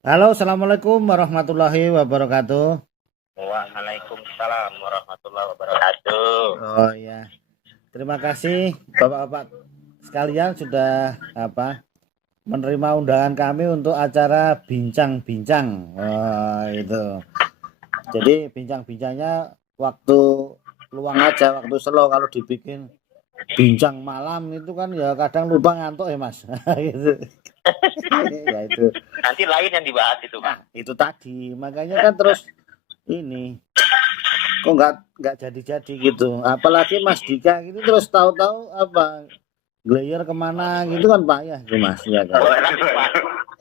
Halo, assalamualaikum warahmatullahi wabarakatuh. Waalaikumsalam warahmatullahi wabarakatuh. Oh ya, terima kasih bapak-bapak sekalian sudah menerima undangan kami untuk acara bincang-bincang. Oh itu. Jadi bincang-bincangnya waktu luang aja, waktu slow kalau dibikin bincang malam itu kan ya kadang lupa ngantuk ya mas. Gitu. Ya itu. Nanti lain yang dibahas itu, Pak. Nah, itu tadi makanya kan terus ini kok nggak jadi-jadi gitu, apalagi Mas Dika gitu terus tahu-tahu glayer kemana gitu kan payah tuh Mas ya kan. Oh, nanti, Pak.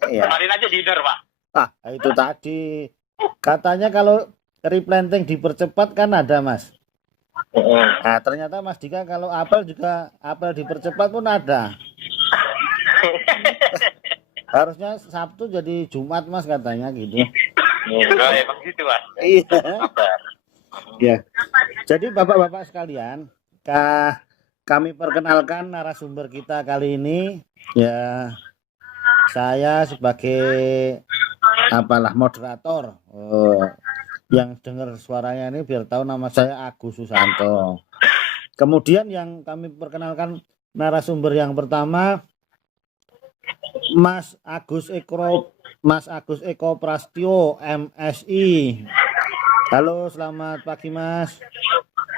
Iya. Kemarin aja dinner, Pak. Itu tadi katanya kalau replanting dipercepat kan ada Mas. Nah ternyata Mas Dika kalau apel juga apel dipercepat pun ada. Harusnya Sabtu jadi Jumat Mas katanya gitu. Oh, emang gitu, Pak. Iya. Sabar. Ya. Jadi bapak-bapak sekalian, kami perkenalkan narasumber kita kali ini. Ya, saya sebagai moderator. Yang dengar suaranya ini biar tahu nama saya Agus Susanto. Kemudian yang kami perkenalkan narasumber yang pertama Mas Agus Eko Prastyo MSI. Halo, selamat pagi Mas.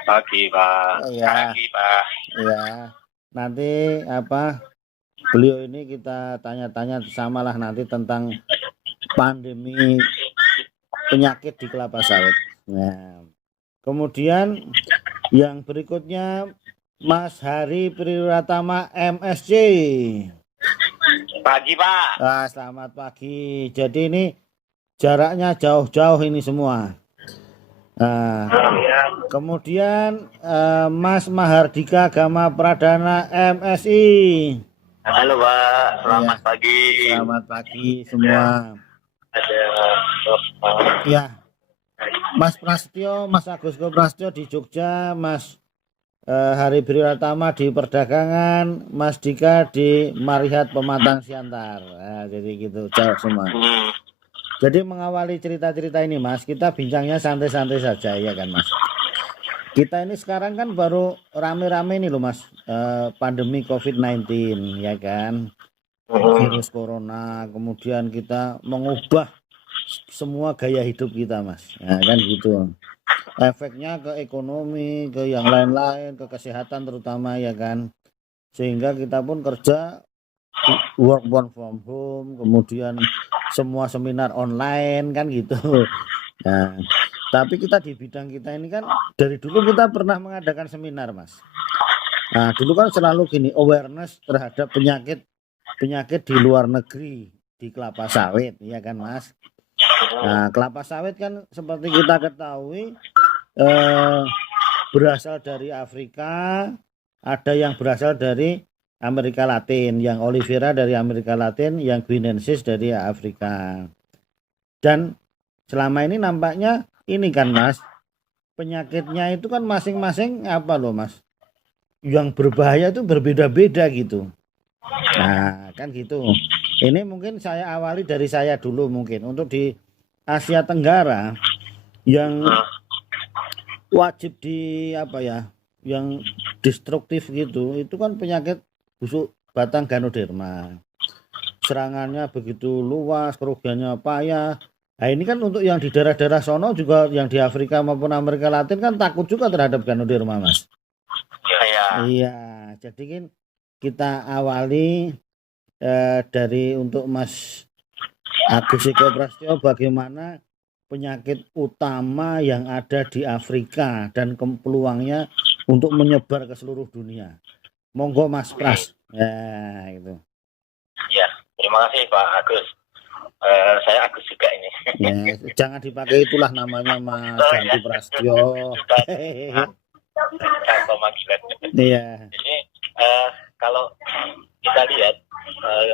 Pagi, Pak. Iya. Pagi, Pak. Iya. Nanti beliau ini kita tanya-tanya samalah nanti tentang pandemi penyakit di kelapa sawit. Nah, kemudian yang berikutnya Mas Hari Priratama MSC. Pagi, Pak. Selamat pagi. Jadi ini jaraknya jauh-jauh ini semua. Kemudian Mas Mahardika Gama Pradana MSI. Halo, Pak. Selamat Ya, pagi. selamat pagi semua. Ada Ya, Mas Prasetyo, Mas Agus Prastyo di Jogja, Mas Hari Priratama di Perdagangan, Mas Dika di Marihat Pematang Siantar. Nah, jadi gitu, jauh semua. Jadi mengawali cerita-cerita ini Mas, kita bincangnya santai-santai saja ya kan Mas. Kita ini sekarang kan baru rame-rame nih loh Mas, pandemi COVID-19 ya kan. Virus corona, kemudian kita mengubah semua gaya hidup kita Mas. Ya kan gitu. Efeknya ke ekonomi, ke yang lain-lain, ke kesehatan terutama ya kan. Sehingga kita pun kerja work from home, kemudian semua seminar online kan gitu. Nah, tapi kita di bidang kita ini kan dari dulu kita pernah mengadakan seminar Mas. Nah, dulu kan selalu gini, awareness terhadap penyakit di luar negeri di kelapa sawit, ya kan Mas. Nah, kelapa sawit kan seperti kita ketahui berasal dari Afrika, ada yang berasal dari Amerika Latin, yang Olivera dari Amerika Latin, yang Guinensis dari Afrika. Dan selama ini nampaknya ini kan Mas, penyakitnya itu kan masing-masing Mas? Yang berbahaya itu berbeda-beda gitu. Nah, kan gitu. Ini mungkin saya awali dari saya dulu mungkin. Untuk di Asia Tenggara yang wajib yang destruktif gitu, itu kan penyakit busuk batang Ganoderma. Serangannya begitu luas, kerugiannya payah. Nah ini kan untuk yang di daerah-daerah sono juga yang di Afrika maupun Amerika Latin kan takut juga terhadap Ganoderma Mas. Iya, jadi kan kita awali dari untuk Mas Agus Eko Prastyo bagaimana penyakit utama yang ada di Afrika dan peluangnya untuk menyebar ke seluruh dunia. Monggo Mas Pras. Ya, itu. Ya, terima kasih Pak Agus. Saya Agus juga ini. Ya, jangan dipakai itulah namanya Mas Ganti Prastyo. Iya. Ini kalau kita lihat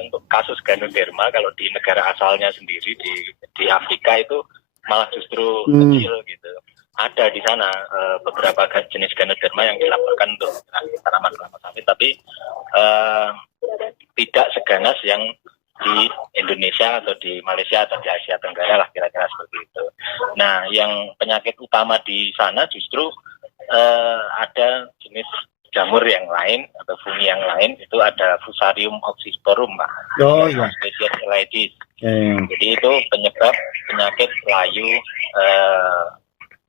untuk kasus Ganoderma kalau di negara asalnya sendiri di Afrika itu malah justru kecil gitu. Ada di sana beberapa jenis Ganoderma yang dilaporkan untuk tanaman kelapa sawit, tapi tidak seganas yang di Indonesia atau di Malaysia atau di Asia Tenggara lah, kira-kira seperti itu. Nah, yang penyakit utama di sana justru ada jenis jamur yang lain atau fungi yang lain, itu ada Fusarium oxysporum, Pak. Oh iya. Spesies Aedes. Yeah. Jadi itu penyebab penyakit layu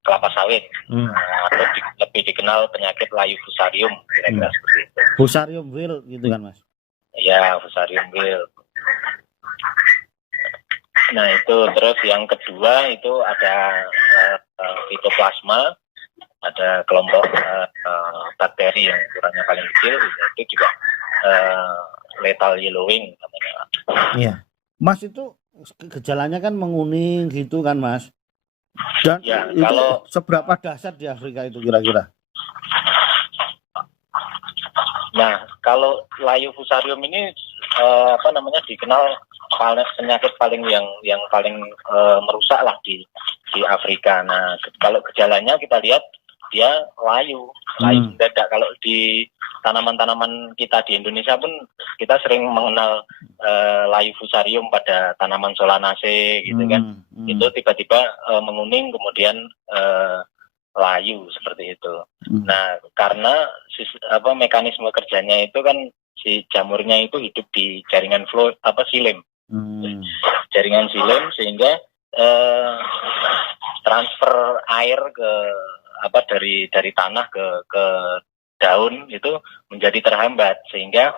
kelapa sawit, atau lebih dikenal penyakit layu Fusarium, kira-kira seperti itu. Fusarium wilt gitu kan, Mas? Ya, Fusarium wilt. Nah itu, terus yang kedua itu ada Phytoplasma, ada kelompok bakteri yang ukurannya paling kecil, itu juga lethal yellowing namanya. Iya. Mas, itu gejalanya kan menguning gitu kan, Mas? Dan ya, itu kalau seberapa dahsyat di Afrika itu kira-kira? Nah, kalau layu Fusarium ini dikenal penyakit paling yang paling merusak lah di Afrika. Nah, kalau gejalanya kita lihat dia layu mendadak. Kalau di tanaman-tanaman kita di Indonesia pun kita sering mengenal layu Fusarium pada tanaman Solanaceae gitu kan. Itu tiba-tiba menguning kemudian layu seperti itu. Nah, karena mekanisme kerjanya itu kan si jamurnya itu hidup di jaringan xilem. Jaringan xilem, sehingga transfer air ke dari tanah ke daun itu menjadi terhambat, sehingga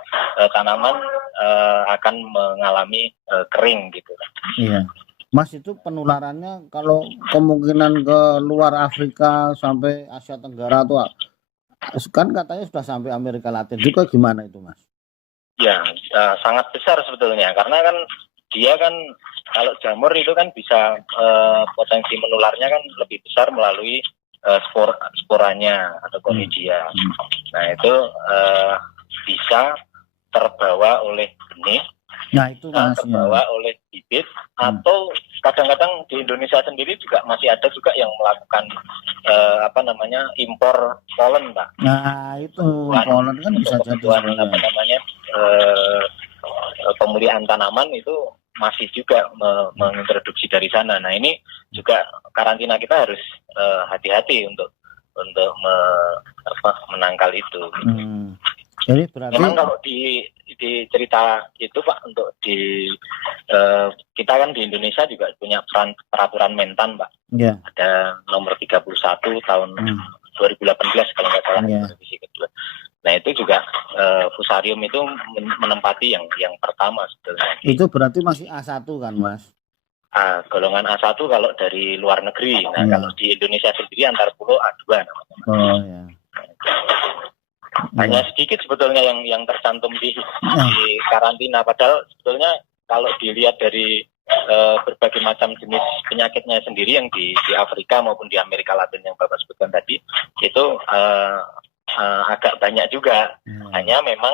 tanaman akan mengalami kering gitu. Iya. Mas, itu penularannya kalau kemungkinan ke luar Afrika sampai Asia Tenggara tuh kan katanya sudah sampai Amerika Latin juga, gimana itu, Mas? Ya, sangat besar sebetulnya, karena kan dia kan kalau jamur itu kan bisa potensi menularnya kan lebih besar melalui sporanya atau conidia. Nah itu bisa terbawa oleh benih, terbawa oleh bibit, atau kadang-kadang di Indonesia sendiri juga masih ada juga yang melakukan impor polen, Pak. Nah itu polen kan bisa jadi pemulihan tanaman itu masih juga mengintroduksi dari sana. Nah ini juga karantina kita harus hati-hati untuk menangkal itu. Jadi berarti memang kalau di cerita itu, Pak, untuk kita kan di Indonesia juga punya peraturan Mentan, Pak. Yeah. Ada nomor 31 tahun 2018 kalau nggak salah, revisi kedua. Nah itu juga Fusarium itu menempati yang pertama sebetulnya. Itu berarti masih A1 kan, Mas? Golongan A1 kalau dari luar negeri. Nah kalau di Indonesia sendiri antar pulau A2 namanya. Oh ya. Hanya sedikit sebetulnya yang tercantum di karantina. Padahal sebetulnya kalau dilihat dari berbagai macam jenis penyakitnya sendiri yang di Afrika maupun di Amerika Latin yang Bapak sebutkan tadi, itu agak banyak juga. Hanya memang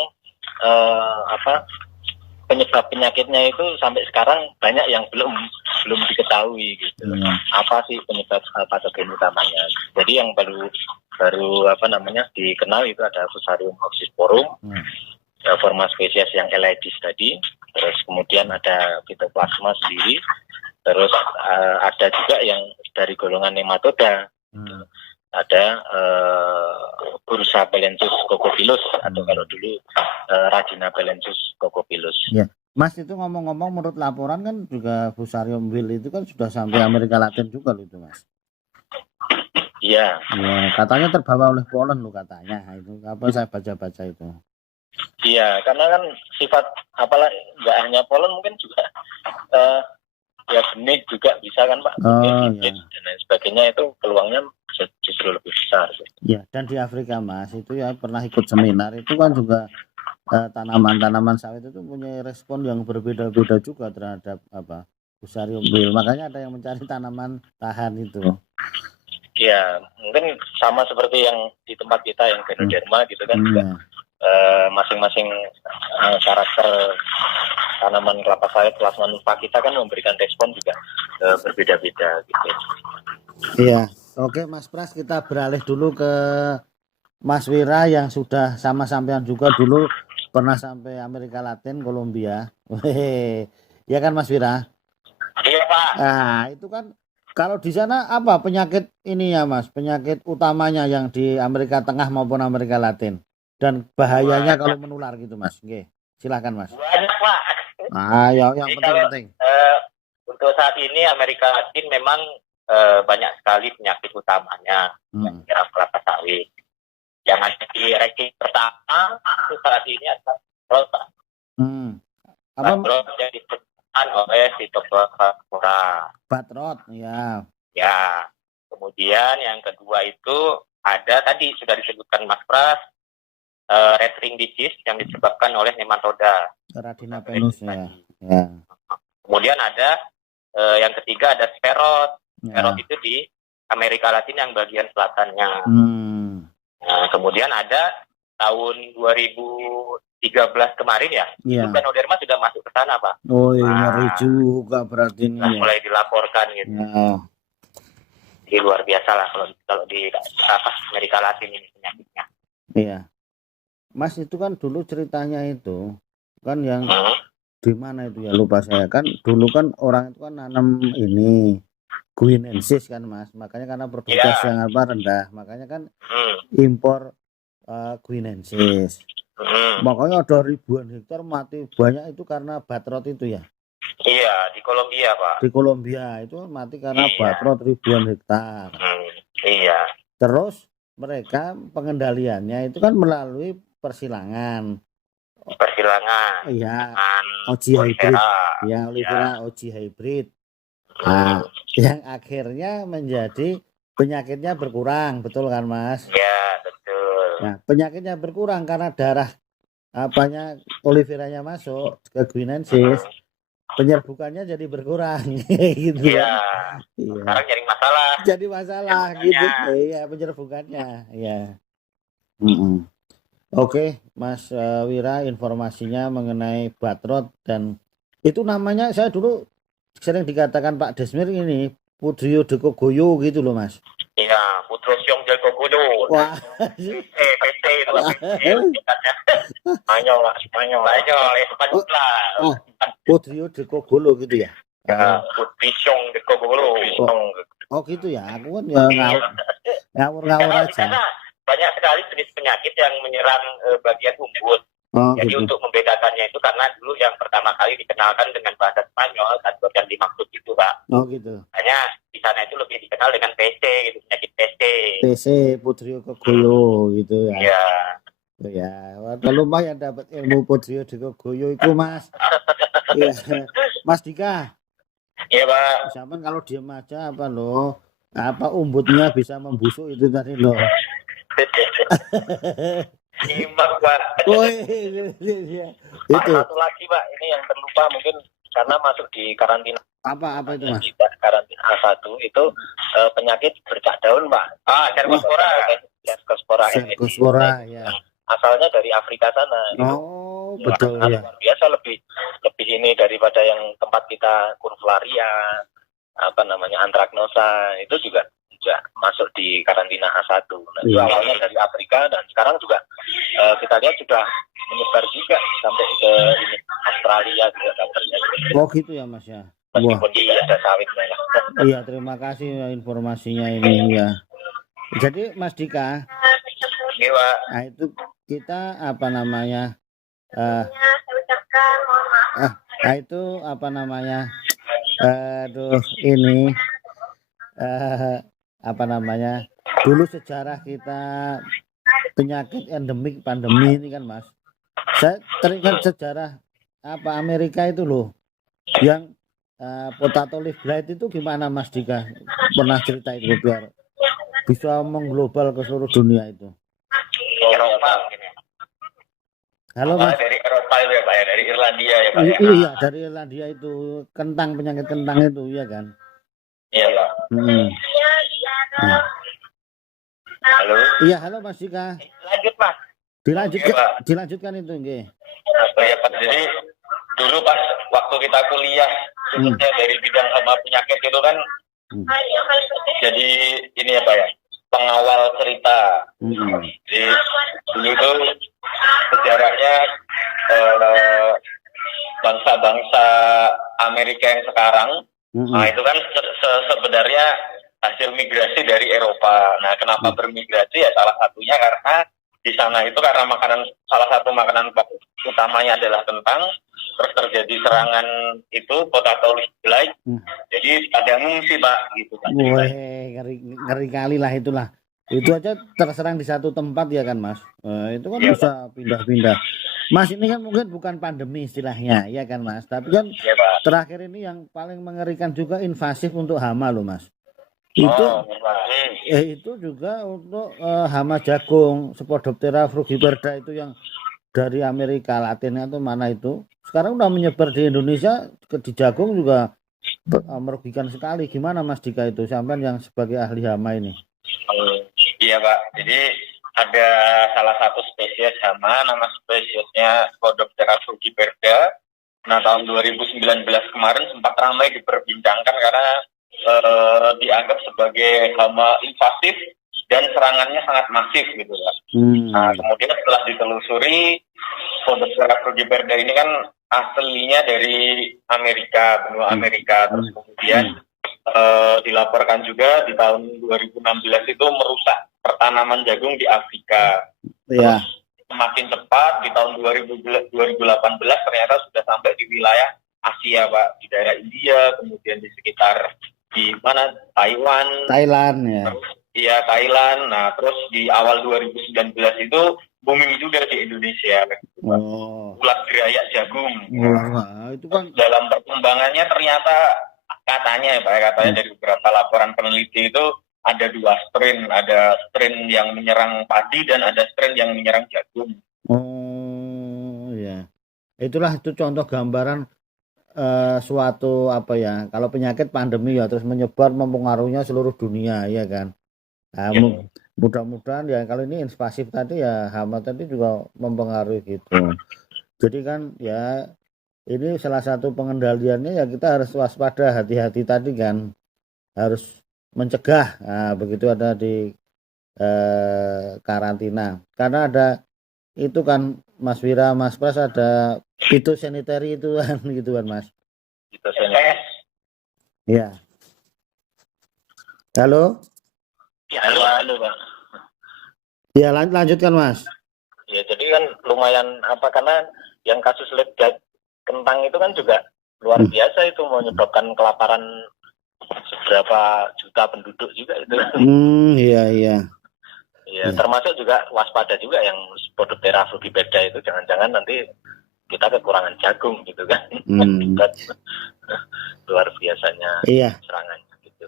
penyebab penyakitnya itu sampai sekarang banyak yang belum diketahui gitu. Apa sih penyebab patogen utamanya? Jadi yang baru dikenal itu ada Fusarium oxysporum, forma spesies yang Aedes tadi, terus kemudian ada Phytoplasma sendiri, terus ada juga yang dari golongan nematoda, ada Bursa Belensus coccopilus atau kalau dulu Ragina Belensus coccopilus. Ya. Mas, itu ngomong-ngomong, menurut laporan kan juga Fusarium wilt itu kan sudah sampai Amerika Latin juga loh itu, Mas. Iya. Ya, katanya terbawa oleh polen loh katanya. Itu apa saya baca-baca itu. Iya, karena kan sifat apalagi nggak hanya polen, mungkin juga ya benih juga bisa kan, Pak. Benih, dan lain sebagainya, itu peluangnya justru lebih besar. Ya, dan di Afrika, Mas, itu ya pernah ikut seminar, itu kan juga tanaman-tanaman sawit itu punya respon yang berbeda-beda juga terhadap Fusarium wilt. Makanya ada yang mencari tanaman tahan itu. Ya, mungkin sama seperti yang di tempat kita yang Ganoderma gitu kan, juga masing-masing karakter tanaman kelapa sawit plasma nuva kita kan memberikan respon juga berbeda-beda gitu. Iya, oke Mas Pras, kita beralih dulu ke Mas Wira yang sudah sama sampean juga dulu pernah sampai Amerika Latin, Kolombia. Hehehe. Ya kan Mas Wira? Iya Pak. Nah, itu kan kalau di sana apa penyakit ini ya Mas? Penyakit utamanya yang di Amerika Tengah maupun Amerika Latin dan bahayanya kalau menular gitu Mas. Oke, silakan Mas. Banyak Pak. Yang Jadi kalau penting-penting. untuk saat ini Amerika Latin memang banyak sekali penyakit utamanya yang menyerang kelapa sawit. Yang ada di ranking pertama itu saat ini adalah batrot. Batrot yang disebutkan oleh Phytophthora. Batrot, ya. Ya. Kemudian yang kedua itu ada tadi sudah disebutkan Mas Pras, red ring disease yang disebabkan oleh nematoda. Radina penus ya. Kemudian ada yang ketiga ada sperot. Sperot itu di Amerika Latin yang bagian selatannya. Nah, kemudian ada tahun 2013 kemarin ya, itu Ganoderma sudah masuk ke sana Pak. Oh iya, ngeri juga berarti ini. Mulai dilaporkan gitu. Jadi luar biasa lah kalau di Amerika Latin ini penyakitnya. Iya. Mas itu kan dulu ceritanya itu kan yang di mana itu ya lupa saya, kan dulu kan orang itu kan nanam ini guinensis kan Mas, makanya karena produktivitas yang rendah, makanya kan impor guinensis. Makanya ada ribuan hektar mati banyak itu karena batrot itu ya. Iya, di Kolombia Pak. Di Kolombia itu mati karena batrot ribuan hektar. Iya. Terus mereka pengendaliannya itu kan melalui persilangan. Iya. Oji hybrid. Ya, olivera oji hybrid. Nah, yang akhirnya menjadi penyakitnya berkurang, betul kan Mas? Ya, betul. Nah, penyakitnya berkurang karena darah oliveranya masuk ke guinensis, penyerbukannya jadi berkurang gitu. Iya. Sekarang jadi masalah. Jadi masalah gitu. Iya, penyerbukannya. Iya. Oke, Mas Wira, informasinya mengenai batrot dan itu namanya saya dulu sering dikatakan Pak Desmir ini Putrio de Kogoyo gitu loh Mas. Iya, Putrosiong de Kogoyo. Wah. PC itu singkatnya. Spanyol, Espanyol lah. Putrio de Kogoyo gitu ya. Ya, Putrisiong de Kogoyo. Oh gitu ya, aku kan ya ngawur aja. Karena banyak sekali jenis penyakit yang menyerang bagian umbut. Jadi untuk membedakannya itu karena dulu yang pertama kali dikenalkan dengan bahasa Spanyol dan yang dimaksud itu Pak. Oh gitu. Hanya di sana itu lebih dikenal dengan PC gitu, penyakit PC. PC Putrio Kogoyo gitu ya. Iya. Ya, kalau lumayan dapat ilmu Putrio de Kogoyo itu Mas. Iya. Mas Dika. Iya Pak. Zaman kalau diam aja apa umbutnya bisa membusuk itu tadi loh. Simak Pak. Oh iya. Itu satu lagi Pak, ini yang terlupa mungkin karena masuk di karantina. Apa itu Mas? Karantina A1 itu penyakit bercak daun Pak. Cercospora ya. Asalnya dari Afrika sana. Oh betul ya. Luar biasa lebih ini daripada yang tempat kita Kurvularia, Anthracnosa itu juga masuk di karantina A1. Nah, itu awalnya dari Afrika dan sekarang juga kita lihat sudah menyebar juga sampai ke Australia juga kabarnya. Oh gitu ya Mas ya. Meskipun tidak ada sawitnya. Iya, terima kasih informasinya ini ya. Jadi Mas Dika, nah itu kita dulu sejarah kita penyakit endemik pandemi ini kan Mas, saya teringat sejarah Amerika itu loh yang potato leaf blight itu gimana Mas Dika, pernah cerita itu biar bisa mengglobal ke seluruh dunia itu. Halo Mas. Dari Eropa itu ya Pak ya, dari Irlandia ya Pak ya. Iya, dari Irlandia itu penyakit kentang itu ya kan. Iya Pak. Halo. Iya, halo Mas Dika. Lanjut Mas. Dilanjutkan itu nggih. Ya Pak, jadi dulu pas waktu kita kuliah khususnya dari bidang sama penyakit itu kan jadi ini ya Pak ya, pengawal cerita. Jadi dulu itu sejarahnya bangsa-bangsa Amerika yang sekarang, nah itu kan sebenarnya hasil migrasi dari Eropa. Nah, kenapa bermigrasi ya salah satunya karena di sana itu karena salah satu makanan utamanya adalah kentang, terus terjadi serangan itu potato blight. Jadi ada ngungsi, Pak, gitu Pak. Wah, ngeri kali lah itulah. Itu aja terserang di satu tempat ya kan, Mas. Itu kan bisa pindah-pindah. Mas, ini kan mungkin bukan pandemi istilahnya, ya kan, Mas. Tapi kan terakhir ini yang paling mengerikan juga invasif untuk hama loh, Mas. Itu juga untuk hama jagung, Spodoptera frugiperda itu yang dari Amerika Latin atau mana itu. Sekarang udah menyebar di Indonesia, di jagung juga merugikan sekali. Gimana Mas Dika itu, sampean yang sebagai ahli hama ini? Iya Pak, jadi ada salah satu spesies hama, nama spesiesnya Spodoptera frugiperda. Nah, tahun 2019 kemarin sempat ramai diperbincangkan karena dianggap sebagai hama invasif dan serangannya sangat masif gitu Pak. Nah, kemudian setelah ditelusuri, Spodoptera frugiperda ini kan aslinya dari Amerika, benua Amerika. Terus kemudian dilaporkan juga di tahun 2016 itu merusak pertanaman jagung di Afrika. Terus semakin cepat di tahun 2018 ternyata sudah sampai di wilayah Asia Pak, di daerah India, kemudian di sekitar di mana Thailand ya. Iya, Thailand. Nah, terus di awal 2019 itu booming juga di Indonesia. Ulat gerayak jagung. Itu kan dalam perkembangannya ternyata katanya dari beberapa laporan peneliti itu ada 2 strain, ada strain yang menyerang padi dan ada strain yang menyerang jagung. Ya. Itulah itu contoh gambaran suatu apa ya, kalau penyakit pandemi ya terus menyebar mempengaruhinya seluruh dunia ya kan. Nah, mudah-mudahan ya kalau ini invasif tadi ya hama tadi juga mempengaruhi gitu. Jadi kan ya ini salah satu pengendaliannya ya kita harus waspada, hati-hati tadi kan, harus mencegah. Nah, begitu ada di karantina karena ada itu kan Mas Wira, Mas Pras, ada fitosanitary itu kan gitu kan Mas. Fitosanitary. Iya. Halo? Ya, halo Pak. Ya, lanjutkan Mas. Ya, jadi kan lumayan karena yang kasus ledgat kentang itu kan juga luar biasa, itu menyebabkan kelaparan seberapa juta penduduk juga itu. Iya. Ya, termasuk juga waspada juga yang Spodoptera frugiperda itu, jangan-jangan nanti kita kekurangan jagung gitu kan. Luar biasanya serangannya gitu.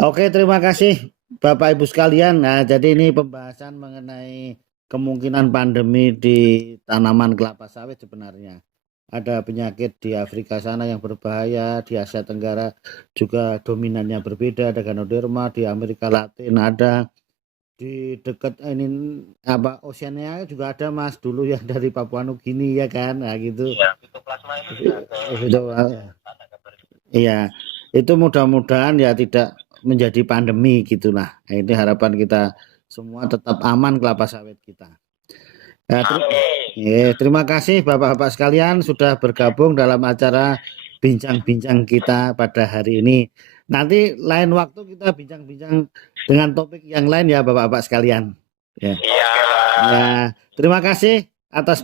Oke, terima kasih Bapak Ibu sekalian. Nah, jadi ini pembahasan mengenai kemungkinan pandemi di tanaman kelapa sawit. Sebenarnya ada penyakit di Afrika sana yang berbahaya, di Asia Tenggara juga dominannya berbeda, ada Ganoderma, di Amerika Latin ada, di dekat ini Oceania juga ada Mas, dulu yang dari Papua Nugini ya kan. Nah gitu. Iya, itu plasma itu. Iya, itu mudah-mudahan ya tidak menjadi pandemi gitulah. Nah, ini harapan kita semua tetap aman kelapa sawit kita. Terima kasih Bapak-bapak sekalian sudah bergabung dalam acara bincang-bincang kita pada hari ini. Nanti lain waktu kita bincang-bincang dengan topik yang lain ya Bapak-bapak sekalian. Ya. Terima kasih atas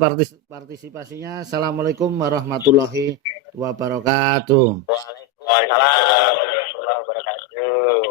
partisipasinya. Assalamualaikum warahmatullahi wabarakatuh. Waalaikumsalam warahmatullahi wabarakatuh.